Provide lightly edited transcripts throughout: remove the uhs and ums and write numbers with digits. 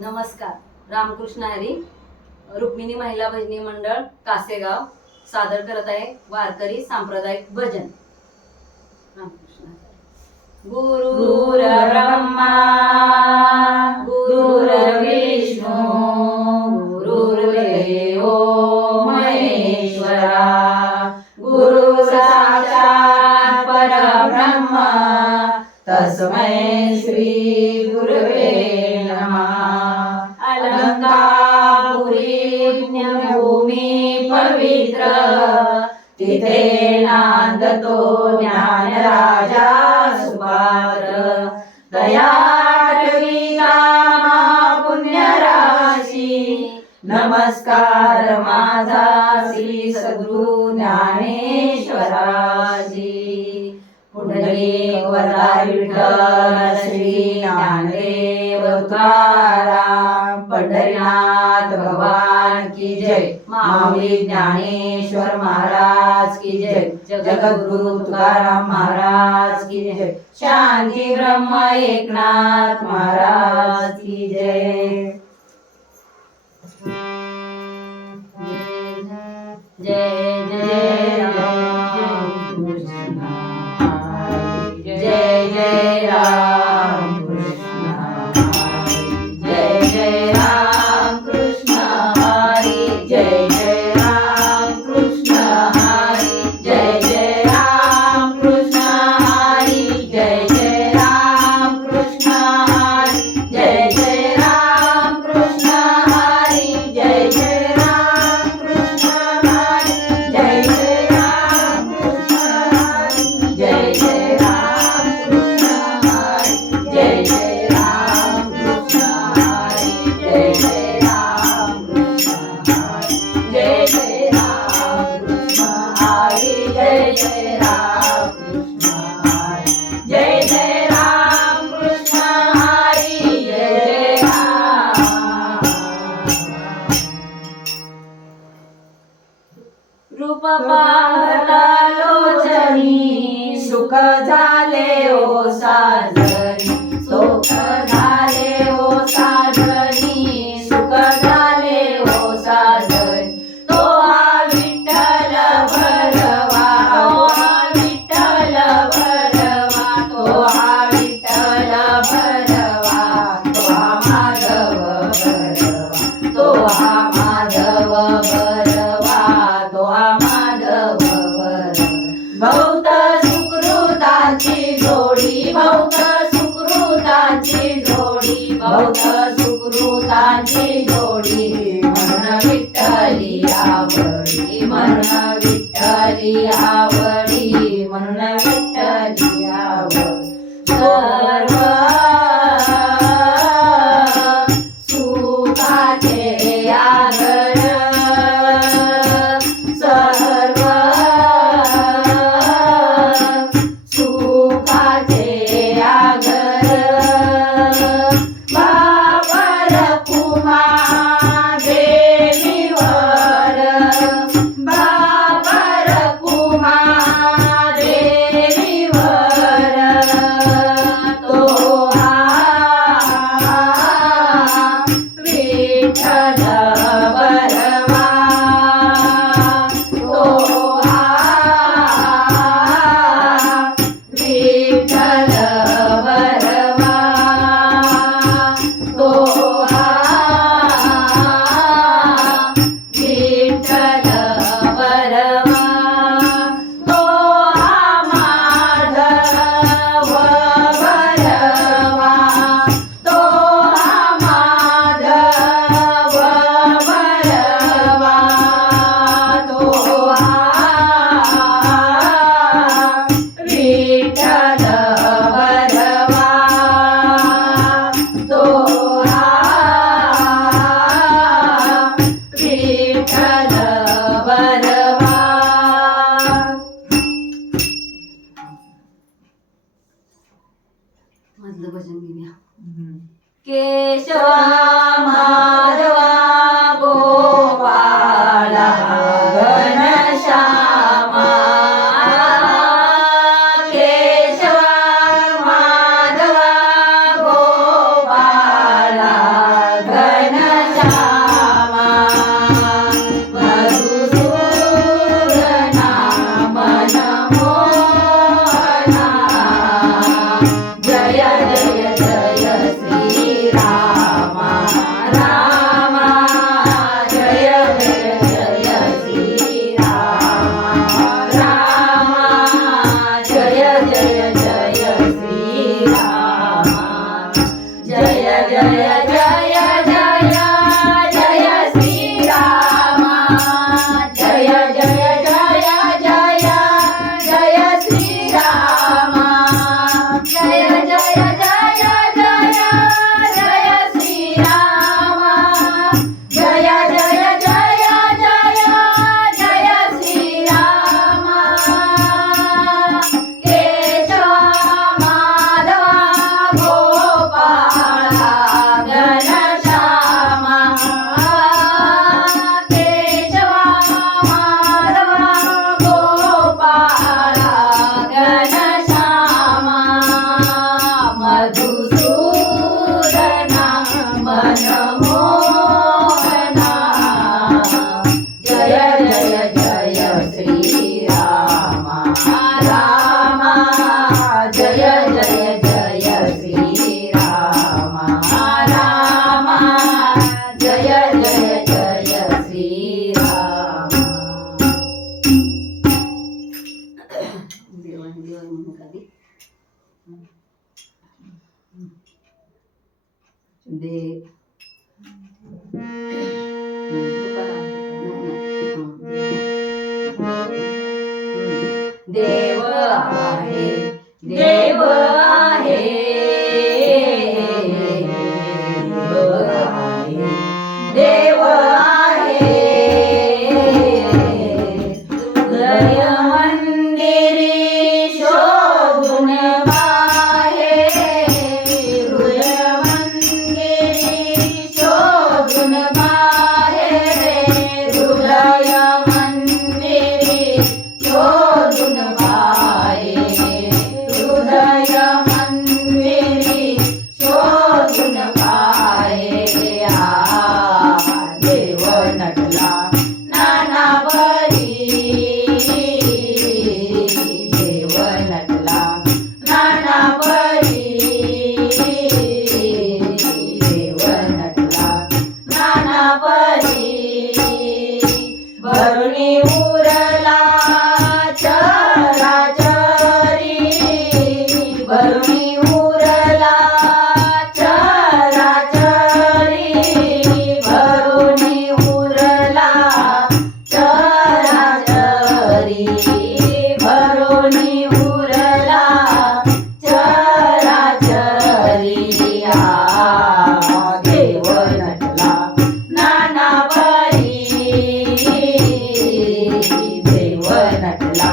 नमस्कार. रामकृष्ण हरी. रुक्मिणी महिला भजनी मंडळ कासेगाव सादर करत आहे वारकरी सांप्रदायिक भजन. रामकृष्ण हरी. गुरुर ब्रह्मा गुरुर्विष्णू गुरुर्देवो महेश्वरा गुरु साक्षात् परब्रह्म तस्मै श्री गुरवे नमः. अलंकापुरी पुण्यभूमी पवित्र तिथे नांदतो ज्ञानराजा सुपात्र. दयाटविता पुण्यराशी नमस्कार माझा श्री सद्गुरु ज्ञानेश्वराजी. पुंडलिक वरदारी विठ्ठल श्री ज्ञानदेव तुकाराम पंढरीनाथ भगवान की जय. माऊली ज्ञानेश्वर महाराज की जय. जगद्गुरु तुकाराम महाराज की जय. शांती ब्रह्म एकनाथ महाराज की जय. जय जय राम कृष्ण जय जय राम कृष्ण जय जय राम कृष्ण हरी. जय जय राम कृष्ण हरी. जय जय राम कृष्ण हरी. जय जय राम कृष्ण हरी. जय जय राम कृष्ण हरी. जय जय राम कृष्ण हरी. जय जय राम कृष्ण हरी. जय जय राम कृष्ण हरी. जय जय राम कृष्ण हरी. जय जय राम कृष्ण हरी. जय जय राम कृष्ण हरी. जय जय राम कृष्ण हरी. जय जय राम कृष्ण हरी. जय जय राम. रूप पाहता लोचनी सुख झाले ओ साजनी. सुख झाले ओ साजनी. सुख झाले ओ साजनी. तो हा विठ्ठल भरवा. तो हा विठ्ठल भरवा. तो हा विठ्ठल भरवा. तो हा माधव भरवा. तो हा माधव भरवा. तो हा माधव भरवा. बहुत सुकृताची जोडी. बहुत सुकृताची जोडी. बहुत सुकृताची जोडी. म्हणून विठ्ठली आवडी. म्हणून विठ्ठली आवडी. म्हणून विठ्ठली आवडी. सर्व सुखाचे आगर. सर्व सुखाचे आगर. बाबर कुमा देवीवर. बाबर कुमा देवीवर. तो आहे देव आहे देव आहे हृदय मंदिरी शोधून पाहे हृदय मंदिरी शोधून पाहे हृदय मंदिरी शोधून पाहे हृदय मंदिरी शोधून पाहे देव नटला नाना बरी देव नटला नाना बरी देव नटला नाना बरी भरुणी उरला चराचरी भरुणी उरला चराचरी भरुणी उरला चराचरी भरुणी उरला चराचरी देव नटला नाना बरी देव नटला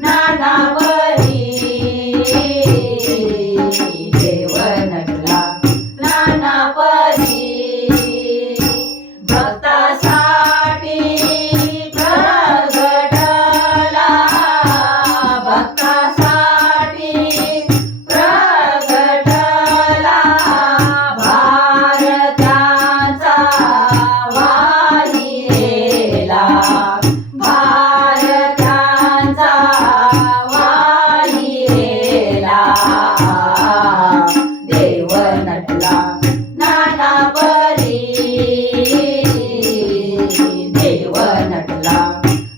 नाना बरी देव नटला नाना बरी भक्तासाठी प्रगटला भक्तासाठी प्रगटला भारताचा वाहिलेला भारताचा वाहिलेला देव नटला नाना बरी देव नटला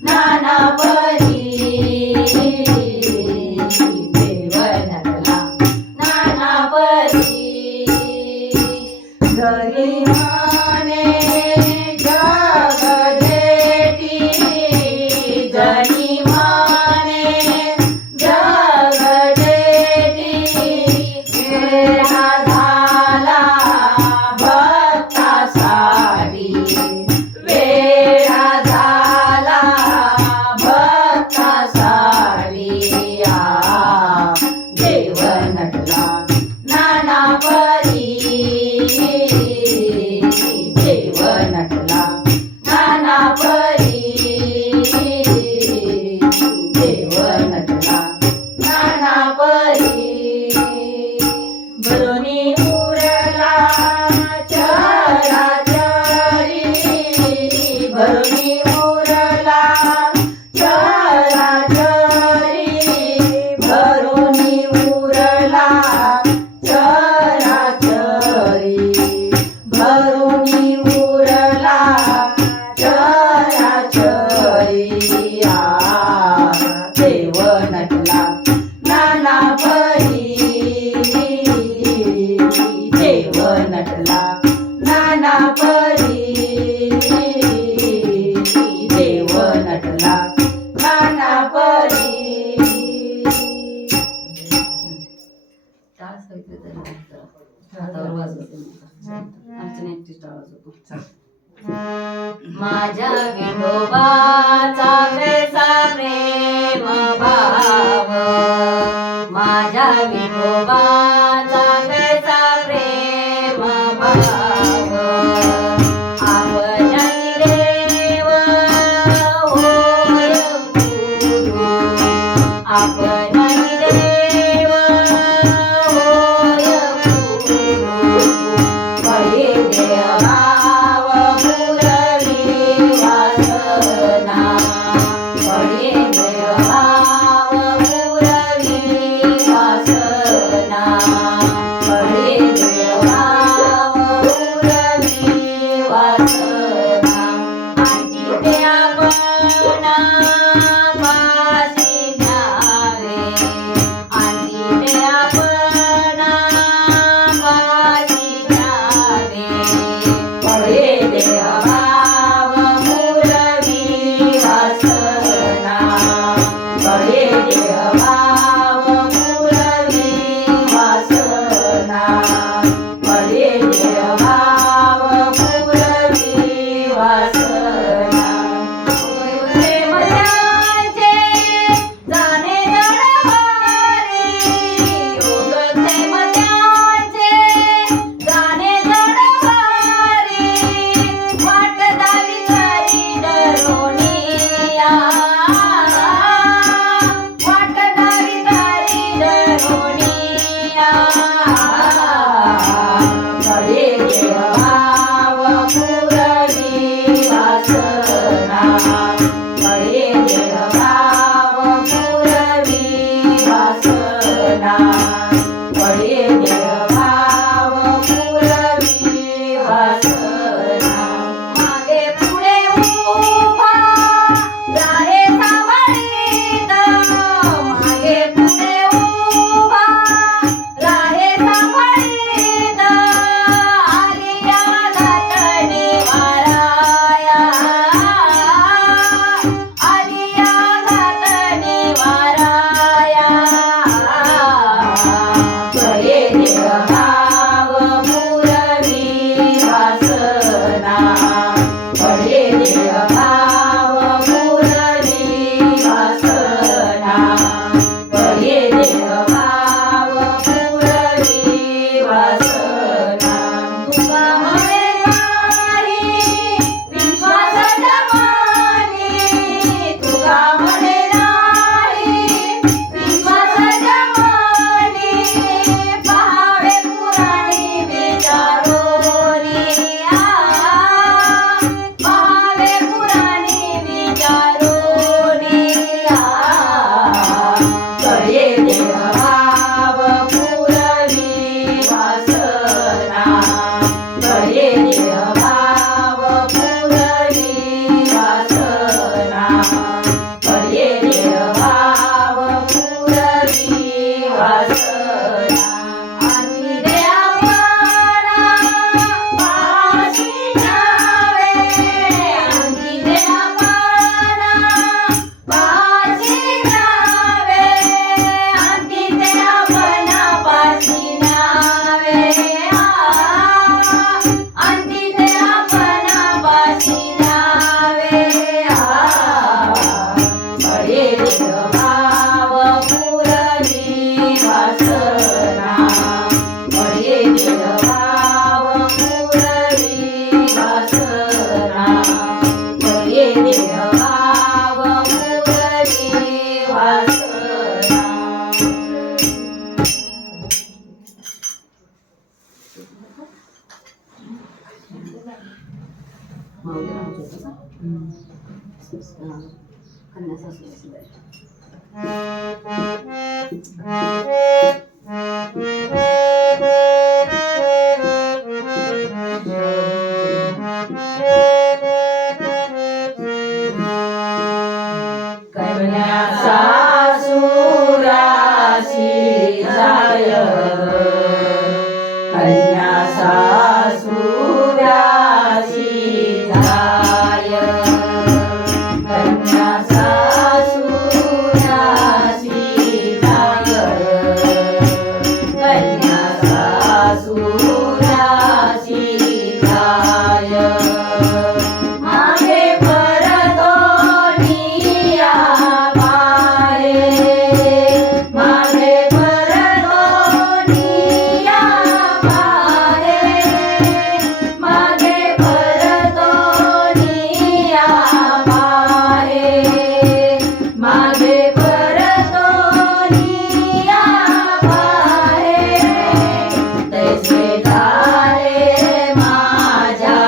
नाना बरी देव नटला नाना बरी जरी माने जग जेठी जरी माने जग जेठी वेळा झाला भक्तासाठी वेळा झाला भक्तासाठी देव नटला नाना बरी देव नटला नाना बरी देव नटला नाना बरी भरुणी उरला चराचरी भरुणी उरला चराचरी भरुणी उरला चराचरी भरुणी उरला चराचरी देव नटला नाना बरी देव नटला नाना बरी देव नटला नाना बरी माझ्या विठोबाचा कैसा प्रेम भाव माझ्या विठोबाचा कैसा प्रेम भाव आपणाची देव होय गुरु आपणाची देव होय गुरु पळे देवाव पुरवी वासना पळे देवाव पुरवी वासना वासना मागे पुढे उभा राहे सांभाळीत मागे पुढे उभा राहे सांभाळीत आलिया घातली वाराया आलिया घातली वाराया कये देवभाव पुरवी वासना कये देवभाव पुरवी वासना कये देवभाव पुरवी वासना तुका म्हणे नाही विश्वास जमानी तुका म्हणे नाही विश्वास जमानी पहावे पुराणी विचारोनी पहावे पुराणी विचारोनी कये देवभाव पुरवी वासना कये देवभाव पुरवी वासना कये देवभाव पुरवी वासना आणि देवाना पाशी जावे आणि देवाना पाशी जावे आणि देवाना पाशी जावे आणि देवाना पाशी जावे कये देवभाव पुरवी वासना कये देवभाव पुरवी वासना कये देवभाव पुरवी वासना कन्या सासुराशी जाय कन्या सासुराशी जाय कन्या सासुराशी जाय कन्या सासुराशी जाय मागे परतोनिया पाहे मागे परतोनिया पाहे मागे परतोनिया पाहे मागे परतोनिया पाहे तैसे झाले माझ्या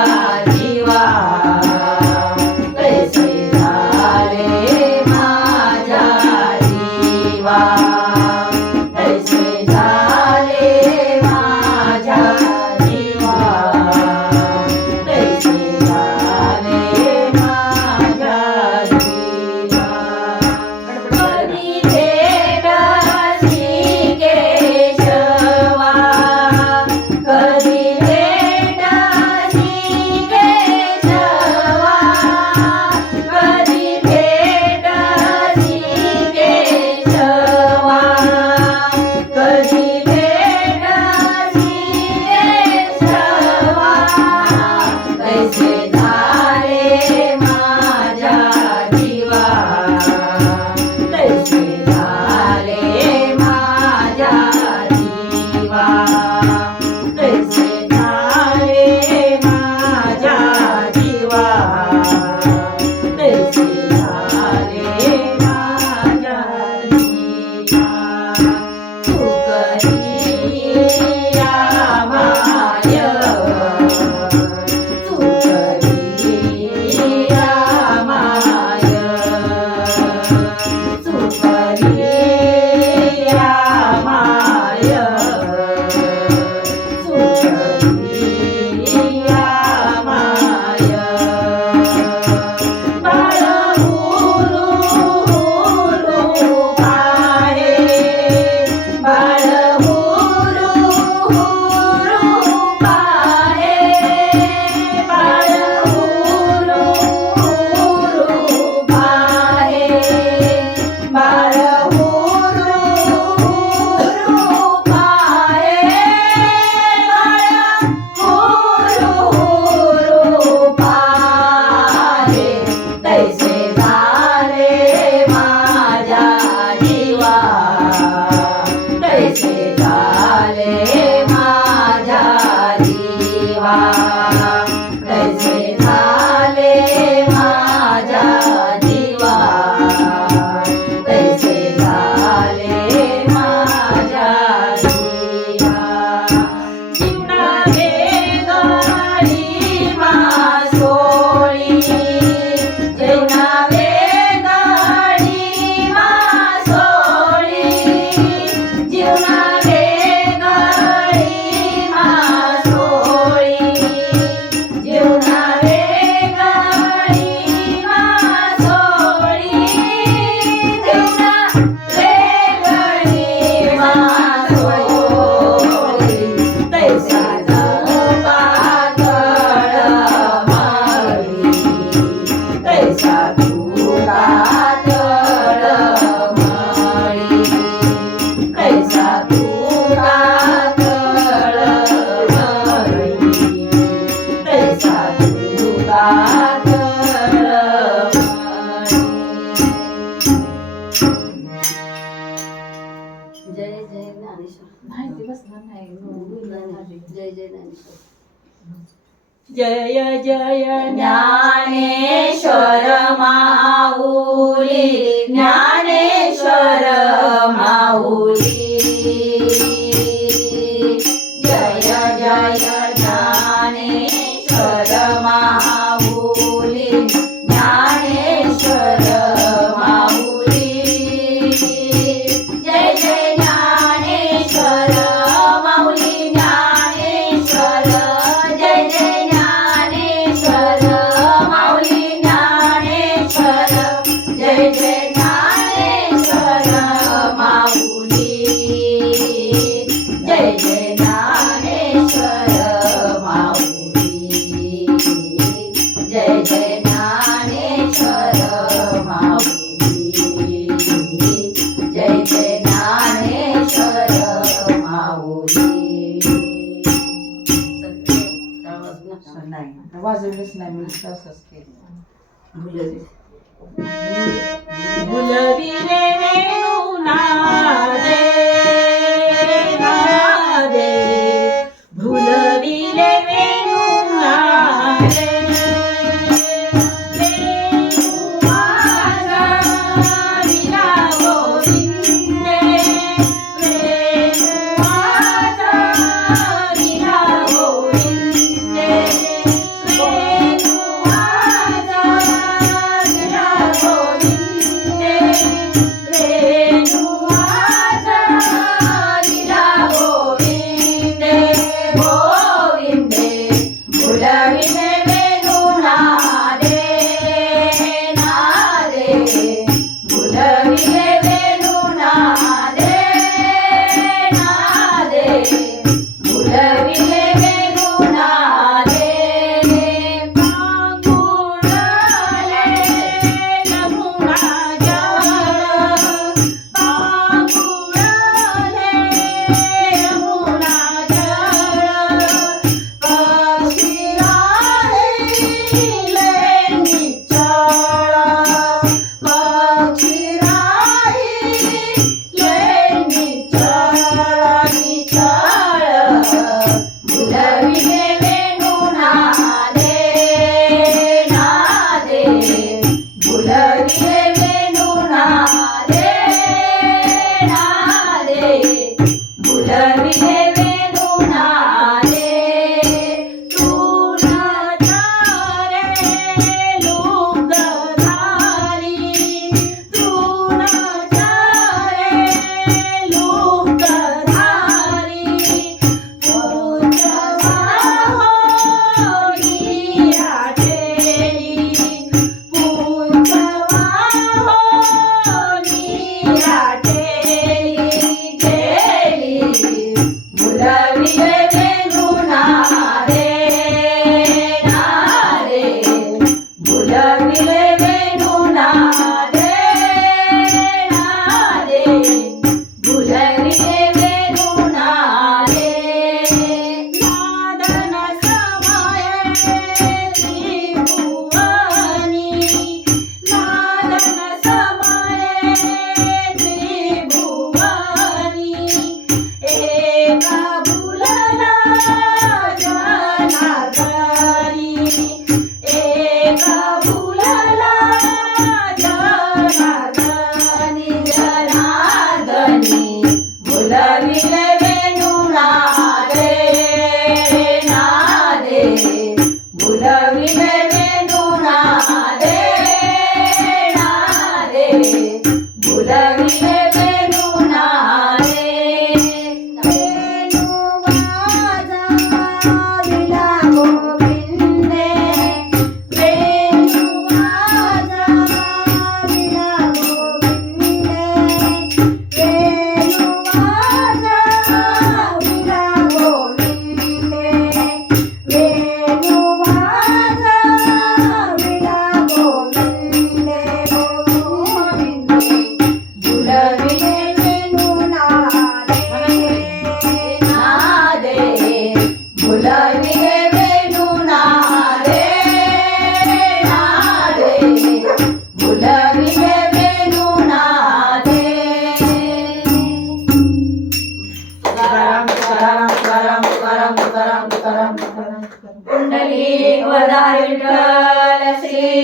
तैसे झाले माझ्या जीवा तैसे झाले माझ्या जीवा जीवना वेगळी मासोळी जीवना वेगळी मासोळी जीवना वेगळी मासोळी जीवना वेगळी मासोळी जीवना वेगळी मासोळी तैसा पातळ माळी तैसा तुला तळ माळी तैसा तुला तळ माळी तैसा तुला तळ माळी जय जय ज्ञानेश्वर माहिती बसणार नाही जय जय ज्ञानेश्वर जय जय ज्ञानेश्वर माऊली ज्ञानेश्वर माऊली जय जय ज्ञानेश्वर माऊली ज्ञानेश्वर माऊली जय जय ज्ञानेश्वर माऊली ज्ञानेश्वर जय जय ज्ञानेश्वर माऊली ज्ञानेश्वर जय जय ज्ञानेश्वर माऊली जय जय ज्ञानेश्वर माऊली जय जय ज्ञानेश्वर माऊली जय जय ज्ञानेश्वर माऊली नाही वाजवलीच नाही मी तसंच केलं भुलविले वेणुनादे नादे भुलविले वेणुनादे वेणु माझा विना गोविंदे वेणु माझा विना गोविंदे वेणु माझा विना गोविंदे वेणु माझा विना गोविंदे गोविंदे भुलविले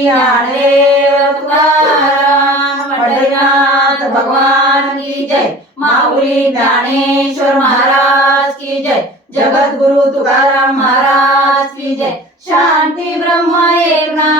ज्ञानदेव तुकाराम पंढरीनाथ भगवान की जय माऊली ज्ञानेश्वर महाराज की जय जगद्गुरु तुकाराम महाराज की जय शांती ब्रह्म एकनाथ